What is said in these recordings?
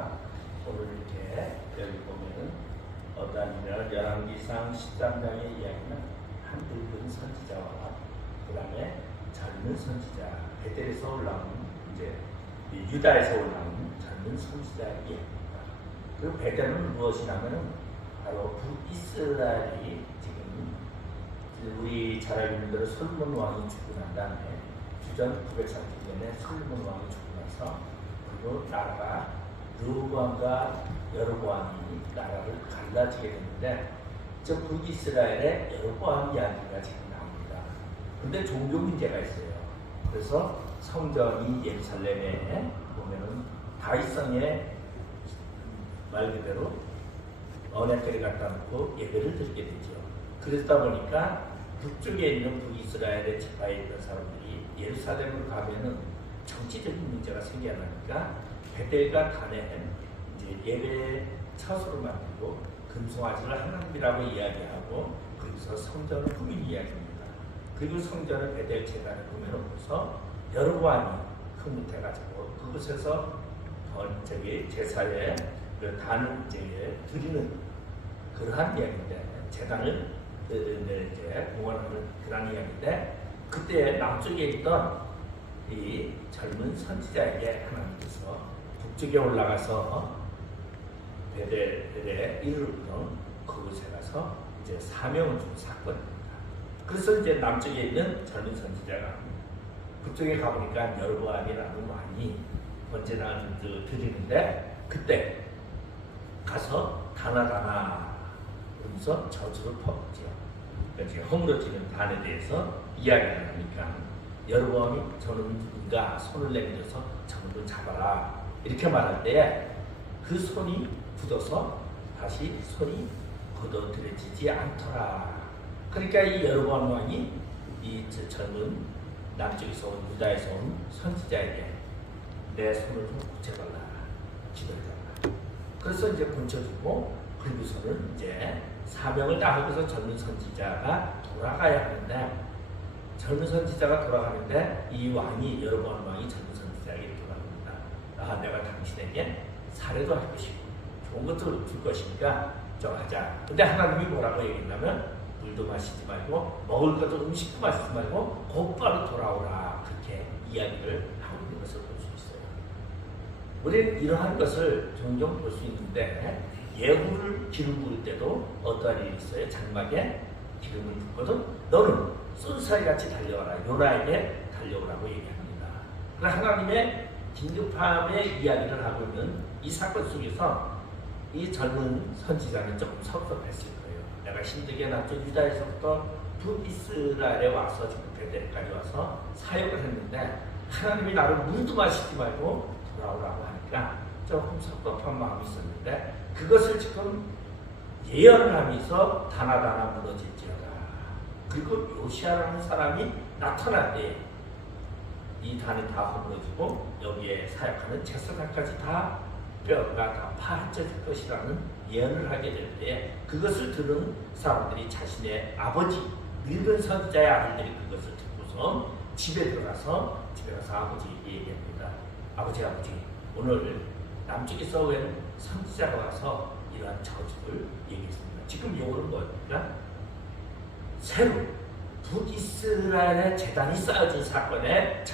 오늘 이렇게 여기 보면은 어떠한 열왕기상 13장의 이야기는 한 늙은 선지자와 그 다음에 젊은 선지자, 베델에서 올라온 이제 유다에서 올라온 젊은 선지자의 이야기입니다. 그 베델은 무엇이냐면은 바로 북이스라엘이 지금 우리 잘 알고 있는 대로 솔로몬 왕이 죽고 난 다음에 주전 930년에 솔로몬 왕이 죽고 나서 그리고 나라가 르호보암과 여로보암이 나라를 갈라지게 됐는데 저 북이스라엘의 여로보암 이야기가 지금 나옵니다. 근데 종교 문제가 있어요. 그래서 성전이 예루살렘에 보면은 다윗성에 말 그대로 언약궤를 갖다 놓고 예배를 드리게 되죠. 그러다 보니까 북쪽에 있는 북이스라엘의 지파에 있던 사람들이 예루살렘으로 가면은 정치적인 문제가 생겨나니까 베델과 단에 이제 예배 처소를 만들고 금송아지를 하나님이라고 이야기하고 거기서 성전을 꾸민 이야기입니다. 그리고 성전을 베델 제단에 꾸며놓고서 여로보암이 흐뭇해가지고 그곳에서 저기 제사에 단을 이제 드리는 그러한 이야기인데 제단을 이제 공헌하는 그런 이야기인데 그때 남쪽에 있던 이 젊은 선지자에게 하나님께서 북쪽에 올라가서 베델에 이르러 그곳에 가서 이제 사명을 준 사건입니다. 그래서 이제 남쪽에 있는 젊은 선지자가 북쪽에 가보니까 여로보암이라는 왕이 언제나 드리는데 그때 가서 다나다나 그러면서 저주를 퍼붓죠. 그러니까 허물어지는 단에 대해서 이야기를 하니까 여로보암이 저는 누군가 손을 내밀어서 저분을 잡아라 이렇게 말할 때 그 손이 굳어서 다시 손이 걷어들여지지 않더라. 그러니까 이 여로보암 왕이 이 젊은 남쪽에서 온 유다에서 온 선지자에게 내 손을 좀 붙여달라 기도해달라. 그래서 이제 붙여주고 그리고서는 이제 사명을 다하고서 젊은 선지자가 돌아가야 하는데 젊은 선지자가 돌아가는데 이 왕이 여로보암 왕이 젊은 선지자에게 돌아갑니다. 내가 당신에게 사례도 할 것이고 좋은 것도 줄 것이니까 좀 하자. 근데 하나님이 뭐라고 얘기했냐면 물도 마시지 말고 먹을 것도 음식도 마시지 말고 곧바로 돌아오라 그렇게 이야기를 하고 있는 것을 볼 수 있어요. 우리는 이러한 것을 종종 볼 수 있는데 예후를 기름 부을 때도 어떠한 일이 있어요. 장막에 기름을 붓거든 너는 쏜살이같이 달려와라. 요나에게 달려오라고 얘기합니다. 그러나 하나님의 긴급함의 이야기를 하고 있는 이 사건 속에서 이 젊은 선지자는 조금 섭섭했을 거예요. 내가 힘들게 남쪽 유다에서부터 북이스라엘에 와서 지금 베델까지 와서 사역을 했는데 하나님이 나를 물도 마시지 말고 돌아오라고 하니까 조금 섭섭한 마음이 있었는데 그것을 지금 예언을 하면서 다나다나 무너질지어다. 그리고 요시아라는 사람이 나타날 때 이 단이 다 허물어지고 여기에 사역하는 제사장까지 다 뼈가 다 파헤쳐질 것이라는 예언을 하게 될 때 그것을 들은 사람들이 자신의 아버지 늙은 선지자의 아들들이 그것을 듣고서 집에 들어가서 아버지에게 얘기합니다. 아버지 오늘 남쪽에서 온 선지자가 와서 이러한 저주를 얘기했습니다. 지금 요거는 뭐입니까? 새로 북이스라엘의 제단이 쌓여진 사건에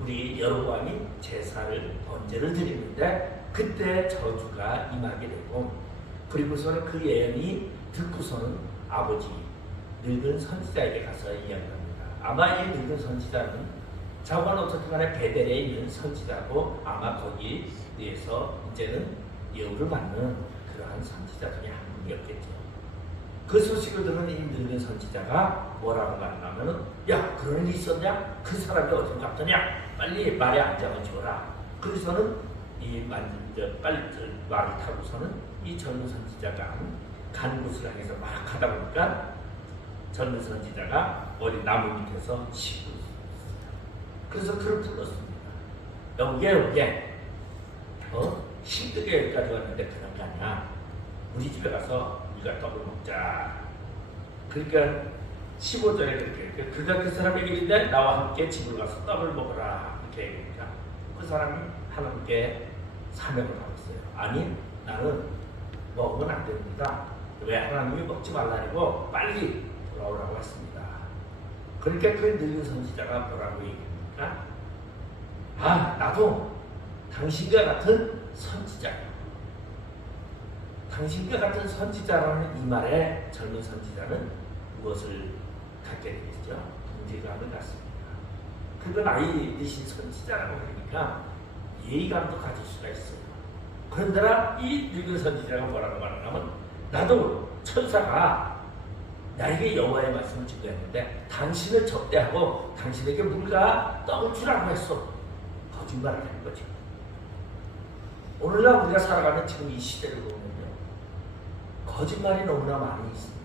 우리 여로보암이 제사를 번제를 드리는데 그때 저주가 임하게 되고 그리고서는 그 예언이 듣고서는 아버지 늙은 선지자에게 가서 이야기합니다. 아마 이 늙은 선지자는 자관 어떻게 간에 베델에 있는 선지자고 아마 거기에서 이제는 예우를 받는 그러한 선지자 중에 한 분이었겠죠. 그 소식을 들은 이 늙은 선지자가 뭐라고 말하냐면은 야 그런 일이 있었냐? 그 사람이 어디서 갔더냐? 빨리 말에 앉아서 줘라. 그래서는 빨리 말을 타고서는 이 젊은 선지자가 간 곳을 향해서 막 하다 보니까 젊은 선지자가 어디 나무 밑에서 쉬고 있습니다. 그래서 그를 불렀습니다. 여기에 힘들게 여기까지 왔는데 그런 게 아니야. 우리 집에 가서 우리가 떡을 먹자. 그러니까 15절에 그렇게 그가 그 사람에게 이르되 나와 함께 집으로 가서 떡을 먹어라 이렇게 얘기합니다. 그 사람이 하나님께 사명을 받았어요. 아니, 나는 먹으면 안 됩니다. 왜 하나님이 먹지 말라고 빨리 돌아오라고 했습니다. 그러니까 그 늙은 선지자가 뭐라고 얘기합니까? 아, 나도 당신과 같은 선지자예요. 당신과 같은 선지자라는 이 말에 젊은 선지자는 무엇을 갖게 되겠죠? 동질감을 갖습니다. 그건 아이 대신 선지자라고 그러니까 예의감도 가질 수가 있어요. 그런데나 이 늙은 선지자가 뭐라고 말하냐면, 나도 천사가 나에게 여호와의 말씀을 증거했는데 당신을 접대하고 당신에게 물과 떡을 주라고 했어. 거짓말을 한 거죠. 오늘날 우리가 살아가는 지금 이 시대를 보면요, 거짓말이 너무나 많이 있습니다.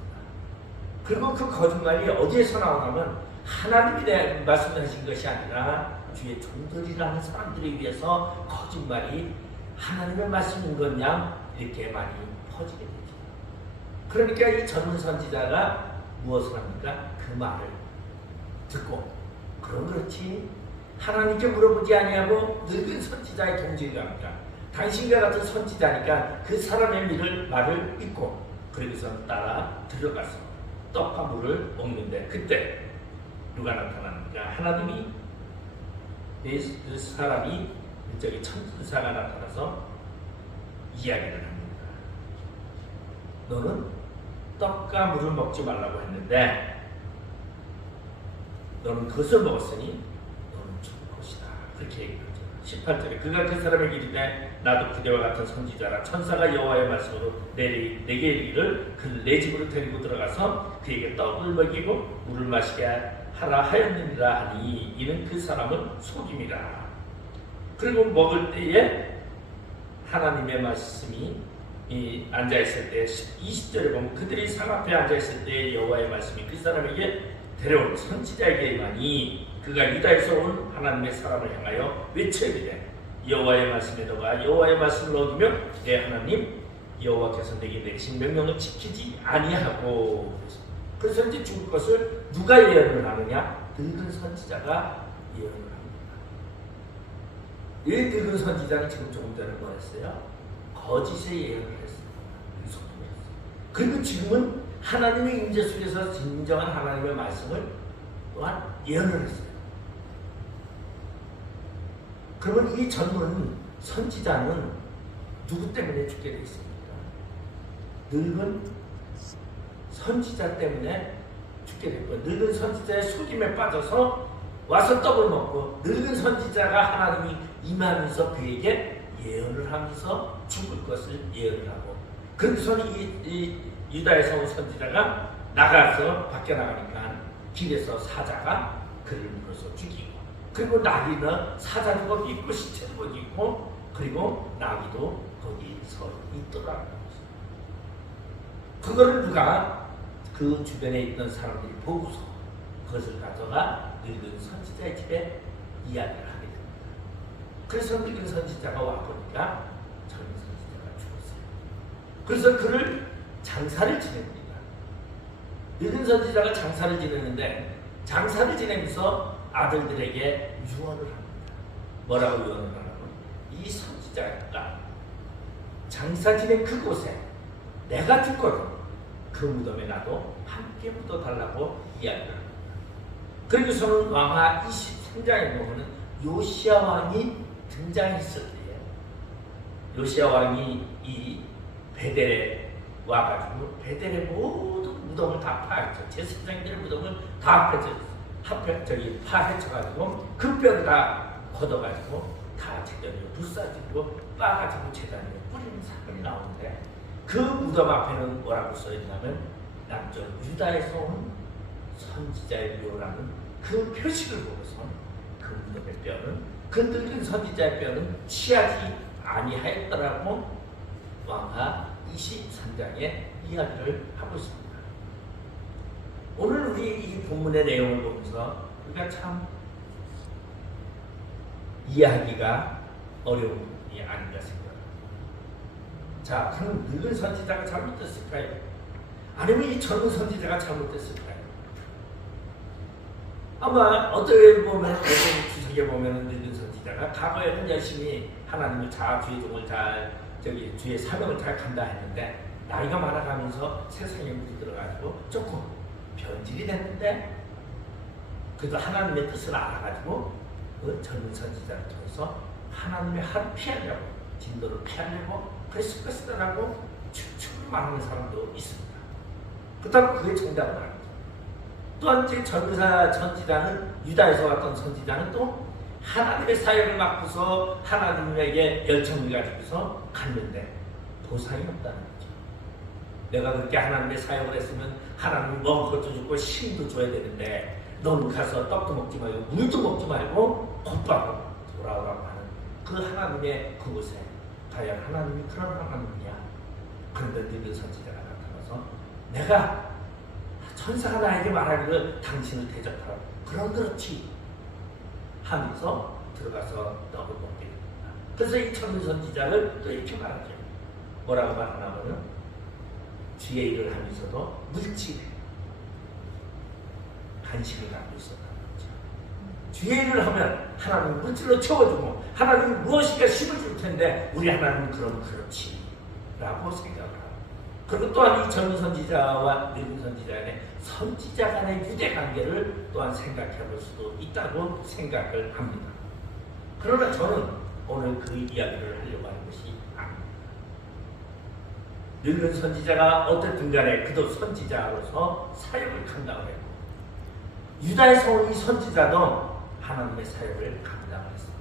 그리고 그 거짓말이 어디에서 나오냐면 하나님이 내 말씀하신 것이 아니라 주의 종들이라는 사람들에 의해서 거짓말이 하나님의 말씀인 것 양 이렇게 많이 퍼지게 되죠. 그러니까 이 젊은 선지자가 무엇을 합니까? 그 말을 듣고, 그럼 그렇지, 하나님께 물어보지 아니하고 늙은 선지자의 동질감이니까, 당신과 같은 선지자니까 그 사람의 말을 믿고, 그러고서 따라 들어가서 떡과 물을 먹는데, 그때 누가 나타납니까? 하나님이, 그 사람이 저기 천사가 나타나서 이야기를 합니다. 너는 떡과 물을 먹지 말라고 했는데 너는 그것을 먹었으니 너는 죽을 것이다. 그렇게 얘기하죠. 18절에 그가 그 사람에게 이르되 나도 그대와 같은 선지자라. 천사가 여호와의 말씀으로 내게 이르기를 그 내 집으로 데리고 들어가서 그에게 떡을 먹이고 물을 마시게 하라 하였느니라 하니 이는 그 사람을 속임이라. 그리고 먹을 때에 하나님의 말씀이 앉아있을 때 20절에 보면 그들이 상 앞에 앉아있을 때 여호와의 말씀이 그 사람에게 데려온 선지자에게 임하니 그가 유다에서 온 하나님의 사람을 향하여 외쳐 이르되 여호와의 말씀에 너가 여호와의 말씀을 어기며 내 하나님 여호와께서 내게 내리신 명령을 지키지 아니하고, 그래서 이제 죽을 것을 누가 예언을 하느냐? 늙은 선지자가 예언을 합니다. 이 늙은 선지자는 지금 조금 전에 뭐 했어요? 거짓의 예언을 했습니다. 그리고 지금은 하나님의 임재 속에서 진정한 하나님의 말씀을 또한 예언을 했어요. 그러면 이 젊은 선지자는 누구 때문에 죽게 되어 있습니까? 늙은 선지자 때문에 죽게 됐고, 늙은 선지자의 속임에 빠져서 와서 떡을 먹고, 늙은 선지자가 하나님이 임하면서 그에게 예언을 하면서 죽을 것을 예언을 하고, 그래서 이 유다에서 온 선지자가 나가서 밖에 나가니까 길에서 사자가 그를 물어서 죽이고, 그리고 나귀는 사자도 거기 있고 시체도 거기 있고, 그리고 나귀도 거기 서 있더라고요. 그거를 누가 그 주변에 있던 사람들이 보고서 그것을 가져가 늙은 선지자의 집에 이야기를 하게 됩니다. 그래서 늙은 선지자가 와보니까 젊은 선지자가 죽었어요. 그래서 그를 장사를 지냅니다. 늙은 선지자가 장사를 지내는데 장사를 지내면서 아들들에게 유언을 합니다. 뭐라고 유언을 하냐면, 이 선지자가 장사 지낸 그곳에 내가 죽거든 그 무덤에 나도 함께 묻어달라고 이야기를 합니다. 그리고서는 왕하 23장에 보면 요시야 왕이 등장했을 때에 요시야 왕이 이 베델에 와가지고 베델의 모든 무덤을 다 파헤쳐, 제사장들의 무덤을 다 파헤쳐가지고 그 뼈를 다 걷어가지고 다 제대로 부싸지고 빠가지고 제단에 뿌리는 사건이 나오는데, 그 무덤 앞에는 뭐라고 써있냐면 남쪽 유다에서 온 선지자의 묘라는 그 표식을 보고서 그 무덤의 뼈는, 그 늙은 선지자의 뼈는 취하지 아니하였더라고 왕하 23장에 이야기를 하고 있습니다. 오늘 우리 이 본문의 내용을 보면서 우리가 참 이해하기가 어려운 부분이 아닌가 생각합니다. 자, 그럼 늙은 선지자가 잘못됐을까요? 아니면 이 젊은 선지자가 잘못됐을까요? 아마 어떻게 보면, 어떤 주석에 보면 늙은 선지자가 선지자가 과거에는 열심히 하나님의 주의 종을 잘 주의 사명을 잘 간다 했는데 나이가 많아가면서 세상에 물들어가지고 조금 변질이 됐는데 그래도 하나님의 뜻을 알아가지고 그 젊은 선지자를 통해서 하나님의 하루 피하려고 진도를 피하려고 그래서 쓰더라고 출출망하는 사람도 있습니다. 그렇다고 그게 정답은 아니죠. 또한 제 젊은 선지자는 유다에서 왔던 선지자는 또 하나님의 사역을 맡고서 하나님에게 열정을 가지고서 갔는데 보상이 없다는 거죠. 내가 그렇게 하나님의 사역을 했으면 하나님이 먹을 것도 주고 힘도 줘야 되는데 너는 가서 떡도 먹지 말고 물도 먹지 말고 곧바로 돌아오라고 하는 그 하나님의 그곳에 과연 하나님이 그런 하나님이냐. 그런데 늙은 선지자가 나타나서 내가 천사가 나에게 말하기를 당신을 대접하라고 그렇지 하면서 들어가서 떡을 먹게 됩니다. 그래서 이 젊은 선지자를 또 이렇게 말하죠. 뭐라고 말하냐면은 주의 일을 하면서도 물질에 간식을 갖고 있었다는 거죠. 주의 일을 하면 하나님은 물질로 채워주고 하나님은 무엇인가 힘을 줄 텐데 우리 하나님은 그렇지 라고 생각을 하고 그리고 또한 이 젊은 선지자와 늙은 선지자 간의 선지자 간의 유대 관계를 또한 생각해 볼 수도 있다고 생각을 합니다. 그러나 저는 오늘 그 이야기를 하려고 하는 것이 아닙니다. 늙은 선지자가 어쨌든 간에 그도 선지자로서 사역을 감당을 했고 유다에서 온 이 선지자도 하나님의 사역을 감당을 했습니다.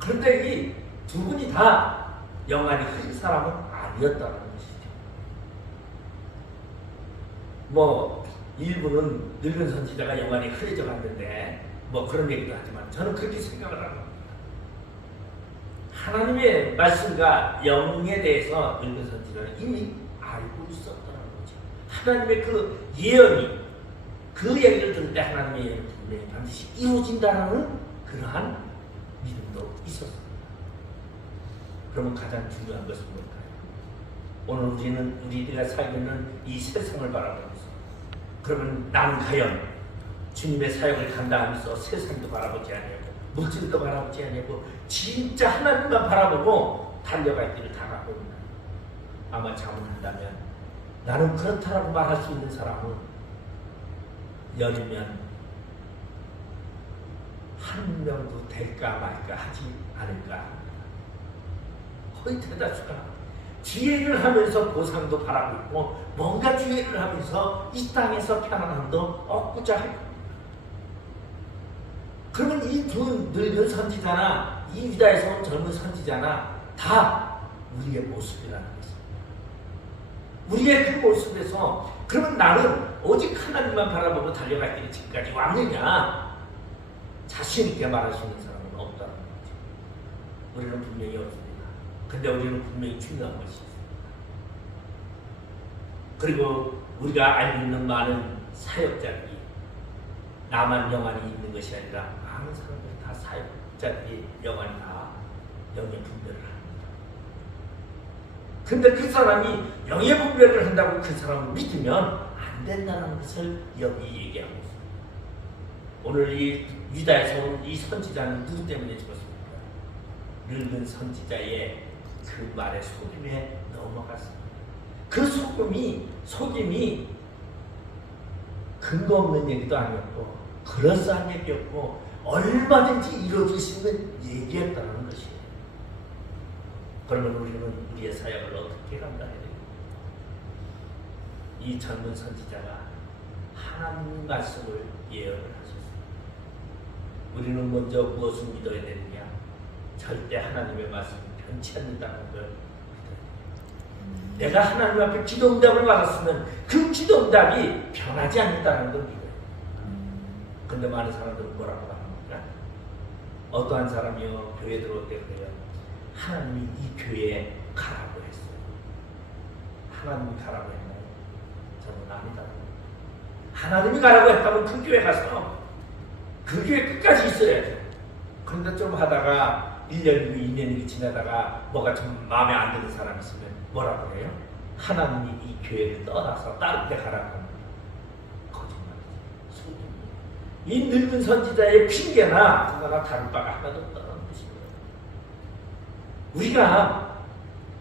그런데 이 두 분이 다 영안이 흐린 사람은 아니었다는 것이죠. 일부는 늙은 선지자가 영안이 흐려져 갔는데 그런 얘기도 하지만 저는 그렇게 생각을 합니다. 하나님의 말씀과 영에 대해서 늙은 선지자는 이미 알고 있었다는 거죠. 하나님의 그 예언이 그 얘기를 들을 때 하나님의 예언은 분명히 반드시 이루어진다는 그러한 믿음도 있었습니다. 그러면 가장 중요한 것은 뭘까요? 오늘 우리가 살고 있는 이 세상을 바라보면서 그러면 나는 과연 주님의 사역을 감당하면서 세상도 바라보지 아니하고 물질도 바라보지 아니하고 진짜 하나님만 바라보고 달려갈 길을 다 갖고 있나? 아마 자문한다면 나는 그렇다라고 말할 수 있는 사람은 열이면 한 명도 될까 말까 하지 않을까. 거의 대다수가 주의 일을 하면서 보상도 바라고 있고 뭔가 주의 일을 하면서 이 땅에서 편안함도 얻고자 할 겁니다. 그러면 이 두 늙은 선지자나 이 유다에서 온 젊은 선지자나 다 우리의 모습이라는 것입니다. 우리의 그 모습에서 그러면 나는 오직 하나님만 바라보고 달려갈 길이 지금까지 왔느냐? 자신 있게 말할 수 있는 사람은 없다는 거죠. 우리는 분명히 없습니다. 근데 우리는 분명히 중요한 것이 있습니다. 그리고 우리가 알고 있는 많은 사역자들이 나만 영안이 있는 것이 아니라 많은 사람들이 다 사역자들이 영안이 다 영의 분별을 합니다. 근데 그 사람이 영의 분별을 한다고 그 사람을 믿으면 안 된다는 것을 여기 얘기하고 있습니다. 오늘 이 유다에서 온 이 선지자는 누구 때문에 죽었습니까? 늙은 선지자의 그 말에 속임에 넘어갔습니다. 그 속임이 근거 없는 얘기도 아니었고 그럴싸한 얘기였고 얼마든지 이루어질 수 있는 얘기였다는 것이에요. 그러면 우리는 우리의 사역을 어떻게 감당해야 됩니까? 이 젊은 선지자가 하나님 말씀을 예언을 하셨습니다. 우리는 먼저 무엇을 믿어야 되느냐? 절대 하나님의 말씀을 변치 않는다는 걸 믿어야 됩니다. 내가 하나님 앞에 기도응답을 받았으면 그 기도응답이 변하지 않는다는 걸 믿어야 됩니다. 근데 많은 사람들은 뭐라고 합니까? 어떠한 사람이요 교회 들어올 때 그래요. 하나님이 이 교회에 가라고 했어요. 하나님이 가라고 했나요? 저는 아니다. 하나님이 가라고 했다면 그 교회 가서 그 교회 끝까지 있어야죠. 그런데 좀 하다가 1년이고 2년이 지나다가 뭐가 좀 마음에 안 드는 사람이 있으면 뭐라고 해요? 하나님이 이 교회를 떠나서 다른 데 가라고 합니다. 거짓말이지. 속입니다. 이 늙은 선지자의 핑계나 그거나 다른 바가 하나도 없다는 것입니다. 우리가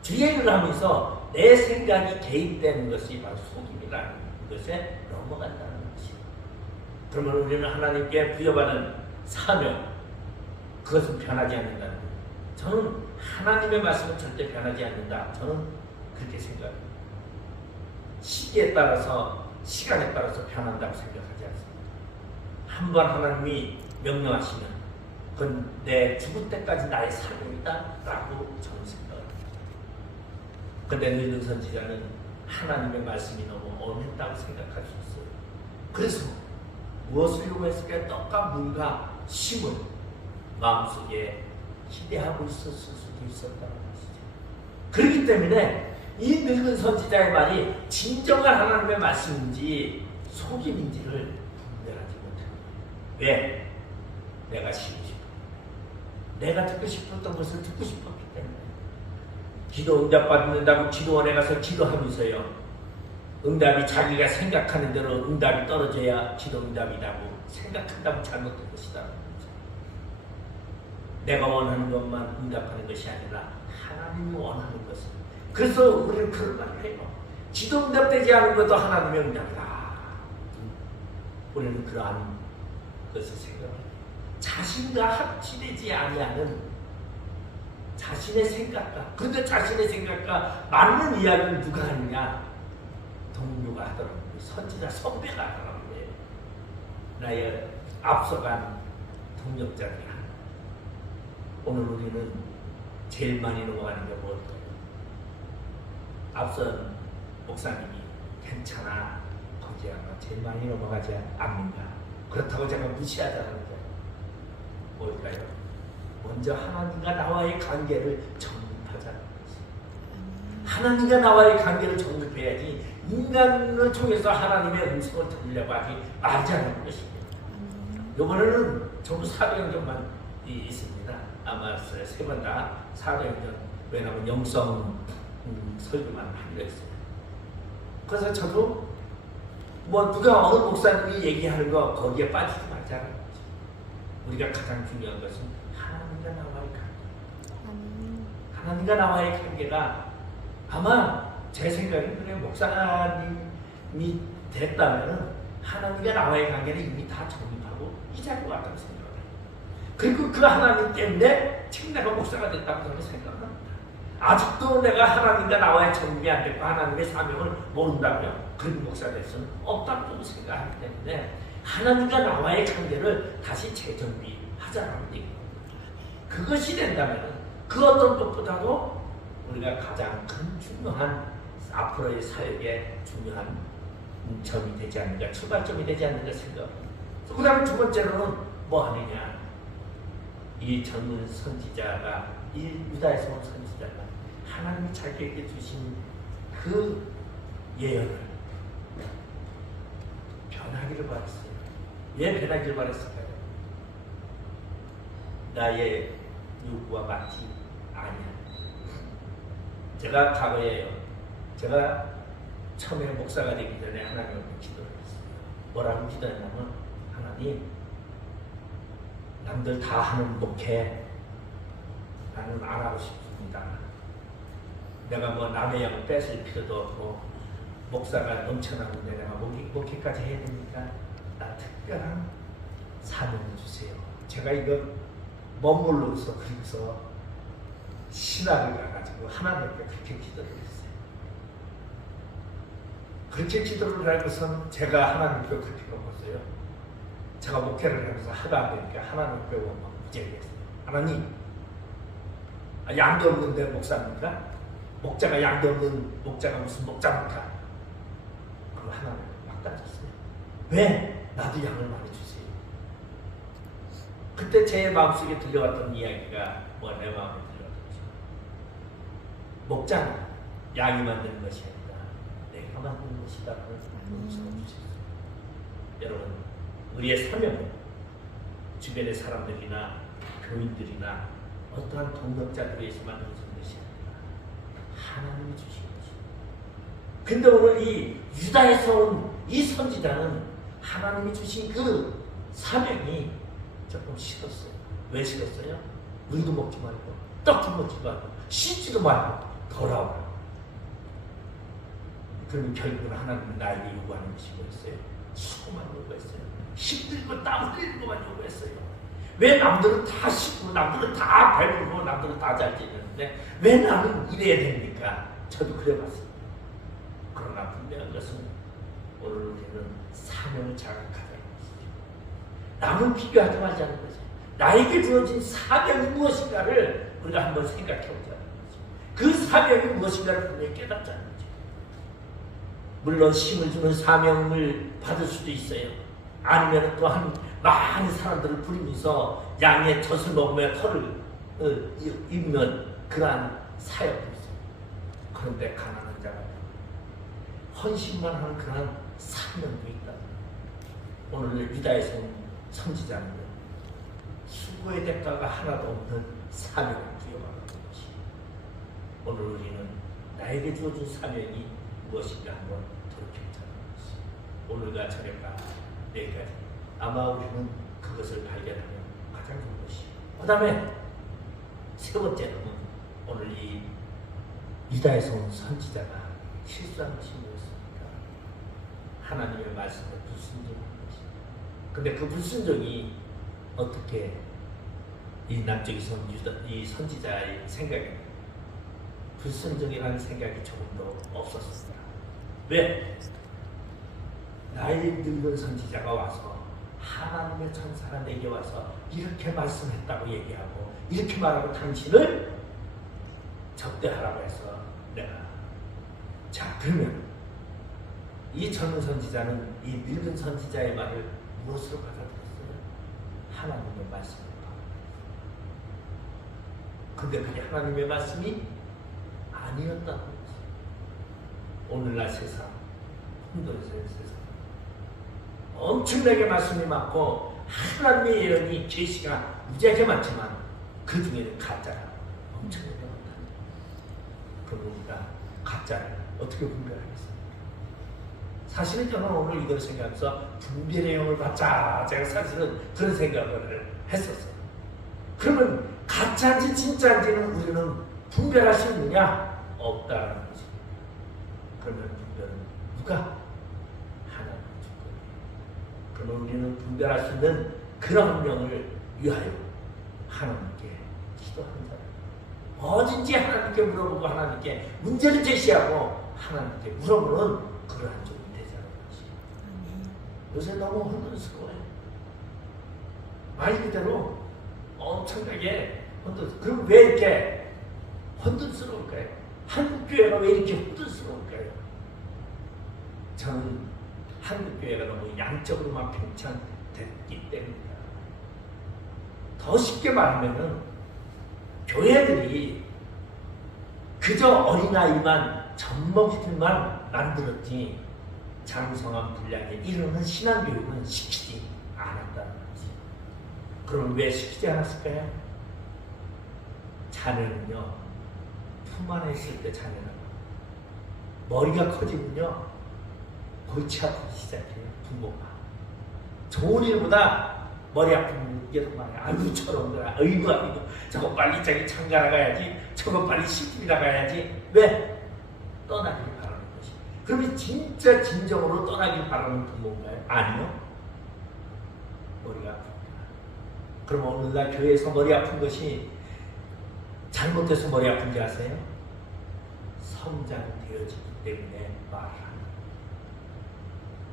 주행을 하면서 내 생각이 개입되는 것이 바로 속임이라는 것에 넘어간다는 것이에요. 그러면 우리는 하나님께 부여받은 사명, 그것은 변하지 않는다는 거예요. 저는 하나님의 말씀은 절대 변하지 않는다. 저는 그렇게 생각합니다. 시기에 따라서, 시간에 따라서 변한다고 생각하지 않습니다. 한번 하나님이 명령하시면 그건 내 죽을 때까지 나의 사명이다 라고 저는 생각합니다. 그런데 늙은 선지자는 하나님의 말씀이 너무 엄했다고 생각할 수 있어요. 그래서 무엇을 요구했을까? 떡과 물과 심을 마음속에 기대하고 있었을 수도 있었다는 것이죠. 그렇기 때문에 이 늙은 선지자의 말이 진정한 하나님의 말씀인지 속임인지를 분별하지 못합니다. 왜? 내가 쉬고 싶어. 내가 듣고 싶었던 것을 듣고 싶었기 때문에. 기도 응답 받는다고 기도원에 가서 기도하면서요, 응답이 자기가 생각하는 대로 응답이 떨어져야 기도 응답이라고 생각한다면 잘못된 것이다. 내가 원하는 것만 응답하는 것이 아니라 하나님이 원하는 것을. 그래서 우리는 그런 말을 해요. 기도 응답되지 않은 것도 하나님의 응답이다. 우리는 그러한 것을 생각해요. 자신과 합치되지 아니하는 자신의 생각과, 그런데 자신의 생각과 맞는 이야기를 누가 하느냐? 동료가 하더라고요. 선지자 선배가 하더라고요. 나의 앞서간 동력자들이. 오늘 우리는 제일 많이 넘어가는 게 뭘까요? 앞선 목사님이 괜찮아, 거기야 제일 많이 넘어가지 않는가? 그렇다고 제가 무시하자는 게 뭘까요? 먼저 하나님과 나와의 관계를 정립하자는 거지. 하나님과 나와의 관계를 정립해야지 인간을 통해서 하나님의 음성을 들으려고 하지 말자는 것입니다. 이번에는 전부 사도행전만 있습니다. 아마 세 번 다 사도행전, 왜냐하면 영성 설교만 하기로 했어요. 그래서 저도 뭐 누가 어느 목사님이 얘기하는 거 거기에 빠지지 말자는 거죠. 우리가 가장 중요한 것은 하나님과 나와의 관계. 하나님과 나와의 관계가 아마 제 생각엔 그래, 목사님이 됐다면 하나님과 나와의 관계는 이미 다 정립하고 이 자리로 왔다고 생각해요. 그리고 그 하나님 때문에 지금 내가 목사가 됐다고 저는 생각합니다. 아직도 내가 하나님과 나와의 정립이 안 됐고 하나님의 사명을 모른다면 그런 목사가 될 수는 없다고 생각하기 때문에 하나님과 나와의 관계를 다시 재정비하자는 얘기입니다. 그것이 된다면 그 어떤 것보다도 우리가 가장 큰 중요한 앞으로의 사역에 중요한 점이 되지 않는가, 출발점이 되지 않는가 생각합니다. 그 다음에 두 번째로는 뭐 하느냐. 이 젊은 선지자가, 이 유다에서 온 선지자가 하나님이 자기에게 주신 그 예언을 변하기를 바랬어요. 왜 변하기를 바랬을까요? 나의 요구와 맞지 아니야. 제가 과거에요, 제가 처음에 목사가 되기 전에 하나님 앞에 기도를 했어요. 뭐라고 기도했냐면, 하나님, 남들 다 하는 목회 나는 안 하고 싶습니다. 내가 뭐 남의 양을 뺏을 필요도 없고 목사가 넘쳐나는데 내가 목회까지 해야 됩니까? 나 특별한 사명을 주세요. 제가 이거 머물러서 그래서 신학을 가가지고 하나님께 그렇게 기도를 했어요. 그렇게 기도를 하고선 제가 하나님께 그렇게 먹었어요. 제가 목회를 하면서 하도 안 되니까 하나님께 막 무죄했어요. 하나님, 양도 없는데 목사입니까? 목자가 양도 없는 목자가 무슨 목자입니까? 그럼 하나님 막 따졌어요. 왜? 나도 양을 많이 주세요. 그때 제 마음속에 들려왔던 이야기가 내 마음에 들려왔죠. 목자는 양이 만드는 것이 아니라 내가 만드는 것이다라는 음성을 주셨어요. 여러분, 우리의 사명은 주변의 사람들이나 교인들이나 어떠한 동력자들에 의해서만 주는 것이 아니라 하나님이 주신 것입니다. 근데 오늘 이 유다에서 온 이 선지자는 하나님이 주신 그 사명이 조금 싫었어요. 왜 싫었어요? 물도 먹지 말고 떡도 먹지 말고 씻지도 말고 돌아오라. 그러면 결국은 하나님은 나에게 요구하는 것이 뭐였어요? 수고만 요구했어요. 힘들고 땀 흘리는 것만 요구했어요. 왜 남들은 다 씻고 남들은 다 배부르고 남들은 다 잘 지내는데 왜 나는 이래야 됩니까? 저도 그래봤습니다. 그러나 분명한 것은 오늘 우리는 사명을 자각하자는 것이죠. 남을 비교하지 말자는 거죠. 나에게 주어진 사명이 무엇인가를 우리가 한번 생각해보자는 거죠. 그 사명이 무엇인가를 분명히 깨닫자는 거죠. 물론 힘을 주는 사명을 받을 수도 있어요. 아니면 또한 많은 사람들을 부리면서 양의 젖을 먹으며 털을 입는 그러한 사역도 있어요. 그런데 가난한 자가 헌신만 하는 그러한 사명도 있다. 오늘 유다에서 온 선지자는 수고의 대가가 하나도 없는 사명을 부여받는 것이. 오늘 우리는 나에게 주어진 사명이 무엇인가 한번 돌이켜보자는 것이. 오늘과 저녁과 내일까지 아마 우리는 그것을 발견하면 가장 좋은 것이. 그 다음에 세 번째는 오늘 이 유다에서 온 선지자가 실수한 것이 무엇입니까? 하나님의 말씀에 불순종한 것입니다. 근데 그 불순종이 어떻게 이 남쪽에서 이 선지자의 생각이 불순종이라는 생각이 조금도 없었습니다. 왜? 나이 늙은 선지자가 와서 하나님의 천사가 내게 와서 이렇게 말씀했다고 얘기하고 이렇게 말하고 당신을 접대하라고 해서 내가 자 그러면 이 젊은 선지자는 이 늙은 선지자의 말을 무엇으로 받아들였어요? 하나님의 말씀을 받아들였어요. 근데 그게 하나님의 말씀이 아니었다는 거지. 오늘날 세상 혼돈스러운 세상 엄청나게 말씀이 많고 하나님의 예언이 계시가 무지하게 많지만 그 중에는 가짜가 엄청나게 많다. 그럼 우리가 가짜를 어떻게 분별하겠습니까? 사실은 저는 오늘 이걸 생각하면서 분별의 영을 받자 제가 사실은 그런 생각을 했었어요. 그러면 가짜인지 진짜인지는 우리는 분별할 수 있느냐? 없다라는 거지. 그러면 분별은 누가? 그러면 우리는 분별할 수 있는 그런 명을 위하여 하나님께 기도하는 사람. 뭐든지 하나님께 물어보고 하나님께 문제를 제시하고 하나님께 물어보는 그러한 종이 되자는 것이. 요새 너무 혼돈스러워요. 말 그대로 엄청나게 혼돈. 그럼 왜 이렇게 혼돈스러울까요? 한국교회가 왜 이렇게 혼돈스러울까요? 저는 한국교회가 너무 양적으로만 편찬됐기 때문이다. 더 쉽게 말하면은 교회들이 그저 어린아이만 젖먹이들만 만들었지 장성한 분량에 이르는 신앙교육은 시키지 않았다는 거지. 그럼 왜 시키지 않았을까요? 자녀는요 품 안에 있을 때 자녀는 머리가 커지면요 골치 아프기 시작해요. 부모가 좋은 일보다 머리 아픈 게 더 많아요. 아이고 저런거라 아이고 저거 빨리 저기 장가라 가야지 저거 빨리 시집이나 가야지. 왜? 떠나길 바라는 것이. 그러면 진짜 진정으로 떠나길 바라는 부모인가요? 아니요. 머리가 아픕니다. 그럼 오늘날 교회에서 머리 아픈 것이 잘못해서 머리 아픈지 아세요? 성장되어지기 때문에 말을 합니다.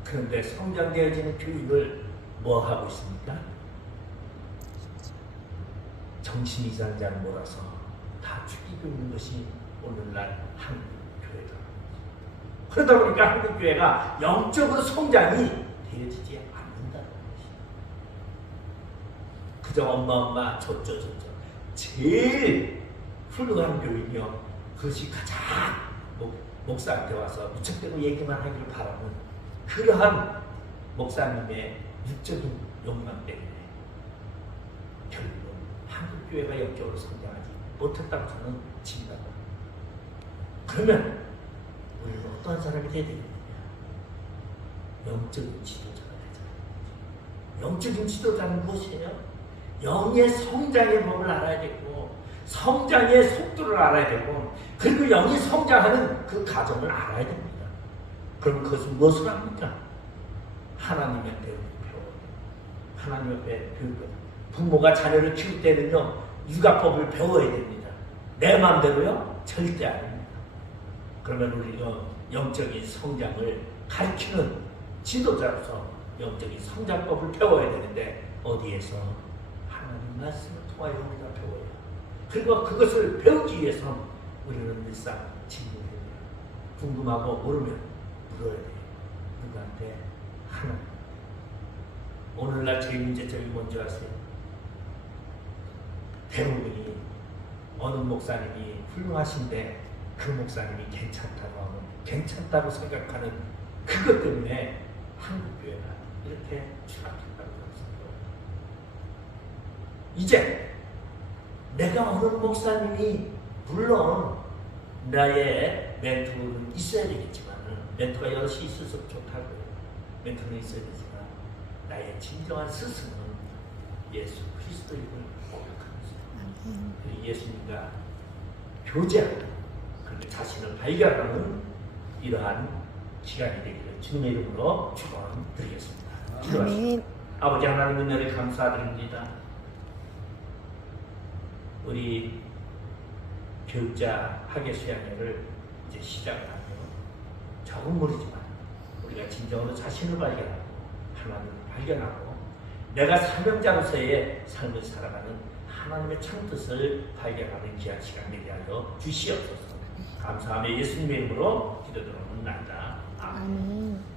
그런데 성장되어지는 교육을 뭐 하고 있습니까? 정신 이상한 자를 몰아서 다 죽이고 있는 것이 오늘날 한국 교회다. 그러다 보니까 한국 교회가 영적으로 성장이 되어지지 않는다는 것이. 그저 엄마 저쩌 제일 훌륭한 교육이요. 그것이 가장 목사한테 와서 무척대고 얘기만 하기를 바라는 그러한 목사님의 육적인 욕망 때문에 결국은 한국교회가 영적으로 성장하지 못했다고 저는 진단합니다. 그러면 우리는 어떠한 사람이 되어야 되겠느냐? 영적인 지도자가 되잖아요. 영적인 지도자는 무엇이에요? 영의 성장의 법을 알아야 되고 성장의 속도를 알아야 되고 그리고 영이 성장하는 그 과정을 알아야 됩니다. 그럼 그것은 무엇을 합니까? 하나님의 배움을 배워요. 하나님의 배울 것. 부모가 자녀를 키울 때는요 육아법을 배워야 됩니다. 내 마음대로요? 절대 아닙니다. 그러면 우리가 영적인 성장을 가르치는 지도자로서 영적인 성장법을 배워야 되는데 어디에서? 하나님 말씀을 통하여 우리가 배워요. 그리고 그것을 배우기 위해서 우리는 늘상 질문해야 돼요. 궁금하고 모르면 물어야 돼요. 누구한테? 하나님. 오늘날 제일 문제점이 뭔지 아세요? 대부분이 어느 목사님이 훌륭하신데 그 목사님이 괜찮다고 하고 괜찮다고 생각하는 그것 때문에 한국교회가 이렇게 추락했다고 생각해요. 이제 내가 어느 목사님이 물론 나의 멘토는 있어야 되겠지만 멘토가 여럿이 있어서 좋다고요. 멘토는 있어야 되지만 나의 진정한 스승은 예수 그리스도임을 고백하면서 예수님과 교제하고 그렇게 자신을 발견하는 이러한 기간이 되기를 주님의 이름으로 축원드리겠습니다. 기도하십시다. 아버지 하나님 은혜를 감사드립니다. 우리 교육자 학예 수양회를 이제 시작하며 적은 무리지만 우리가 진정으로 자신을 발견하고 하나님을 발견하고 내가 사명자로서의 삶을 살아가는 하나님의 참 뜻을 발견하는 귀한 시간 되게 하여 주시옵소서. 감사하며 예수님의 이름으로 기도드리옵나이다. 아멘.